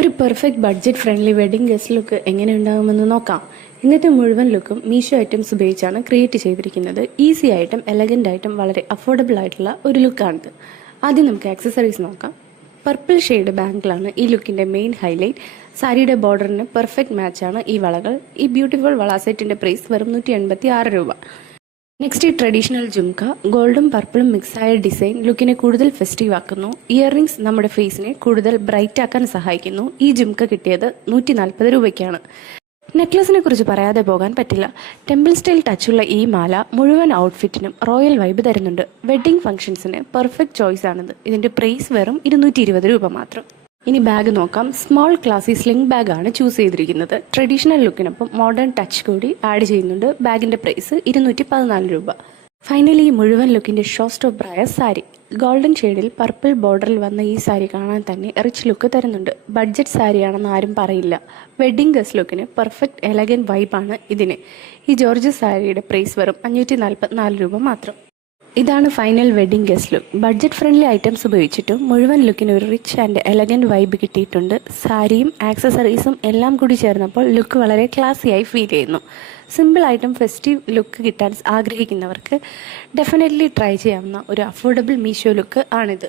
ഒരു perfect budget friendly wedding guest look എങ്ങനെ ഉണ്ടാകുമെന്ന് നോക്കാം. ഇന്നത്തെ മുഴുവൻ ലുക്കും മീഷോ ഐറ്റംസ് ഉപയോഗിച്ചാണ് ക്രിയേറ്റ് ചെയ്തിരിക്കുന്നത്. ഈസി ആയിട്ടും എലഗൻ്റ് ആയിട്ടും വളരെ അഫോർഡബിൾ ആയിട്ടുള്ള ഒരു ലുക്കാണിത്. ആദ്യം നമുക്ക് ആക്സസറീസ് നോക്കാം. പർപ്പിൾ ഷെയ്ഡ് ബാങ്കിളാണ് ഈ ലുക്കിൻ്റെ മെയിൻ ഹൈലൈറ്റ്. സാരിയുടെ ബോർഡറിന് പെർഫെക്റ്റ് മാച്ചാണ് ഈ വളകൾ. ഈ ബ്യൂട്ടിഫുൾ വള സെറ്റിൻ്റെ പ്രൈസ് വെറും 186 രൂപ. നെക്സ്റ്റ് ഈ ട്രഡീഷണൽ ജുംക ഗോൾഡും പർപ്പിളും മിക്സായ ഡിസൈൻ ലുക്കിനെ കൂടുതൽ ഫെസ്റ്റീവ് ആക്കുന്നു. ഇയറിംഗ്സ് നമ്മുടെ ഫേസിനെ കൂടുതൽ ബ്രൈറ്റ് ആക്കാൻ സഹായിക്കുന്നു. ഈ ജുംക കിട്ടിയത് 140 രൂപയ്ക്കാണ്. നെക്ലസിനെ കുറിച്ച് പറയാതെ പോകാൻ പറ്റില്ല. ടെമ്പിൾ സ്റ്റൈൽ ടച്ചുള്ള ഈ മാല മുഴുവൻ ഔട്ട്ഫിറ്റിനും റോയൽ വൈബ് തരുന്നുണ്ട്. വെഡ്ഡിംഗ് ഫംഗ്ഷൻസിന് പെർഫെക്റ്റ് ചോയ്സ് ആണിത്. ഇതിൻ്റെ പ്രൈസ് വെറും 220 രൂപ മാത്രം. ഇനി ബാഗ് നോക്കാം. സ്മോൾ ക്ലാസി സ്ലിംഗ് ബാഗാണ് ചൂസ് ചെയ്തിരിക്കുന്നത്. ട്രഡീഷണൽ ലുക്കിനൊപ്പം മോഡേൺ ടച്ച് കൂടി ആഡ് ചെയ്യുന്നുണ്ട്. ബാഗിൻ്റെ പ്രൈസ് 214 രൂപ. ഫൈനലി ഈ മുഴുവൻ ലുക്കിൻ്റെ ഷോ സ്റ്റോപ്പറായ സാരി. ഗോൾഡൻ ഷെയ്ഡിൽ പർപ്പിൾ ബോർഡറിൽ വന്ന ഈ സാരി കാണാൻ തന്നെ റിച്ച് ലുക്ക് തരുന്നുണ്ട്. ബഡ്ജറ്റ് സാരിയാണെന്ന് ആരും പറയില്ല. വെഡ്ഡിംഗ് ഗസ്റ്റ് ലുക്കിന് പെർഫെക്റ്റ് എലഗൻറ്റ് വൈബാണ് ഇതിന്. ഈ ജോർജസ് സാരിയുടെ പ്രൈസ് വെറും 544 രൂപ മാത്രം. ഇതാണ് final wedding guest look. Budget friendly items ഉപയോഗിച്ചിട്ടും മുഴുവൻ ലുക്കിന് ഒരു റിച്ച് ആൻഡ് എലഗൻറ്റ് വൈബ് കിട്ടിയിട്ടുണ്ട്. സാരിയും ആക്സസറീസും എല്ലാം കൂടി ചേർന്നപ്പോൾ ലുക്ക് വളരെ ക്ലാസിയായി ഫീൽ ചെയ്യുന്നു. സിമ്പിളായിട്ടും ഫെസ്റ്റീവ് ലുക്ക് കിട്ടാൻ ആഗ്രഹിക്കുന്നവർക്ക് ഡെഫിനറ്റ്ലി ട്രൈ ചെയ്യാവുന്ന ഒരു അഫോർഡബിൾ മീഷോ ലുക്ക് ആണിത്.